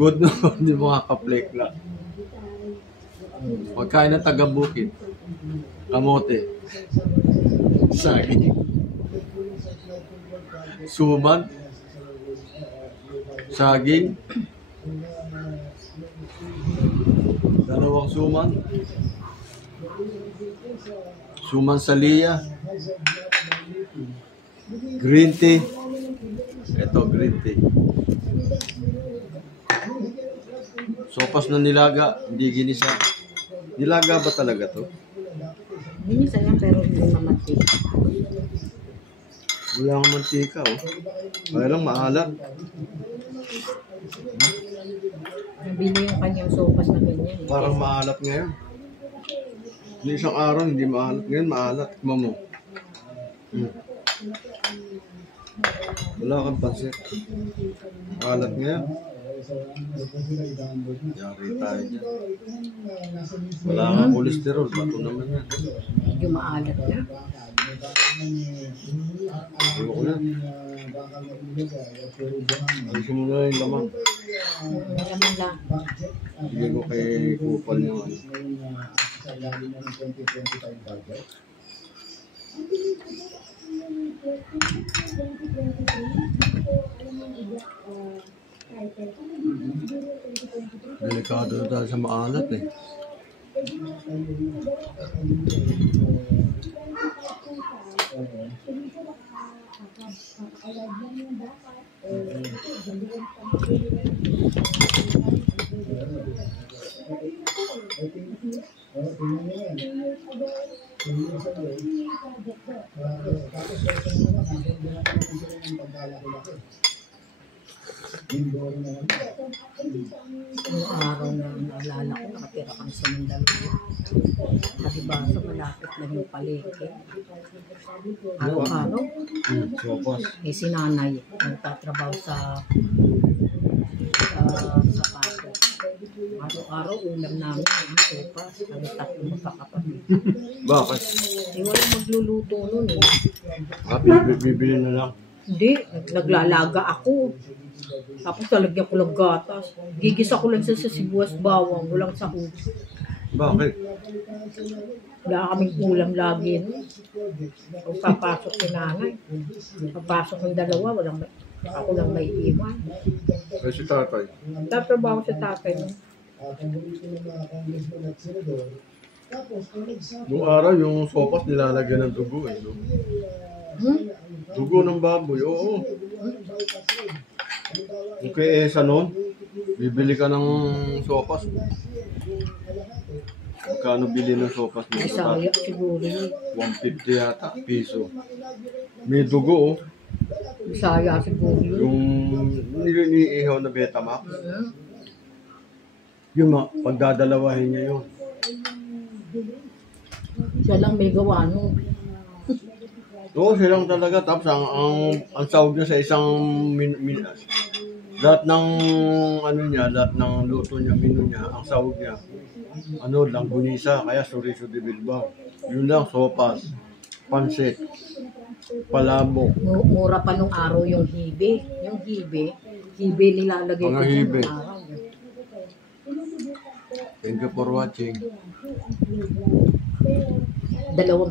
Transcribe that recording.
Good no, hindi mga kaplekla. Pagkain ng taga-bukid. Kamote. Saging. Suman. Saging. Dalawang suman. Suman Salia. Green tea. Ito, green tea. Sopas na nilaga, hindi ginisa. Nilaga ba talaga to? Ginisa yan pero hindi mamantika. Wala kang mantika, oh. Kaya lang maalat. Nabili yung kanyang sopas na ganyan. Parang maalat ngayon. Yung isang araw hindi maalat. Ngayon maalat. Mamo. Wala kang pansit. Maalat ngayon. Yari tayo dyan. Wala kang kolesterol. Bato naman yan. Medyo maalat na. Ewan ko na. Alisin mo na yung lamang. Malaman lang. Sige ko kay Kupal niya. Delikado dahil sa maalat eh. Yung araw na naalala ko, nakatira kami sa Mandaluyong. Palibasa, malapit na yung palengke. Araw-araw. Sopas. Eh, si nanay, nagtatrabaho sa pato. Araw-araw, ulam namin, yung sopas. Kami tatlong magkakapatid. Bakit? Eh, walang magluluto nun eh. Bibili na lang. Hindi, naglalaga ako. Tapos talagyan ko lang gatas. Gigisa ko lang sa sibuyas bawang, walang sahog. Bakit? Wala kaming ulam lagi. Kung papasok si nanay, papasok ng dalawa, ako lang may iwan. Ay, si tatay. Tatrabaho sa tatay mo. Noong araw, yung sopas nilalagyan ng dugo eh. No? Dugo ng baboy, oo. Okay, Esa noon, bibili ka ng sopas. Magkano bili ng sopas mo? Isaya siguro yun. 150 yata, piso. May dugo, oh. Isaya siguro yun. Yung niliniihaw na Betamax. Yung pagdadalawahin niya yun. Siya lang may gawa no. Oo, silang talaga. Tapos ang sahog niya sa isang lahat ng ano niya, lahat ng luto niya, menu niya, ang sahog niya, ano lang, gunisa, kaya Chorizo de Bilbao. Yun lang, sopas, pansit, palabok. Mura pa nung araw yung hibe. Yung hibe nilalagay Mga ko hibe. nung araw. Thank you for watching. Dalawang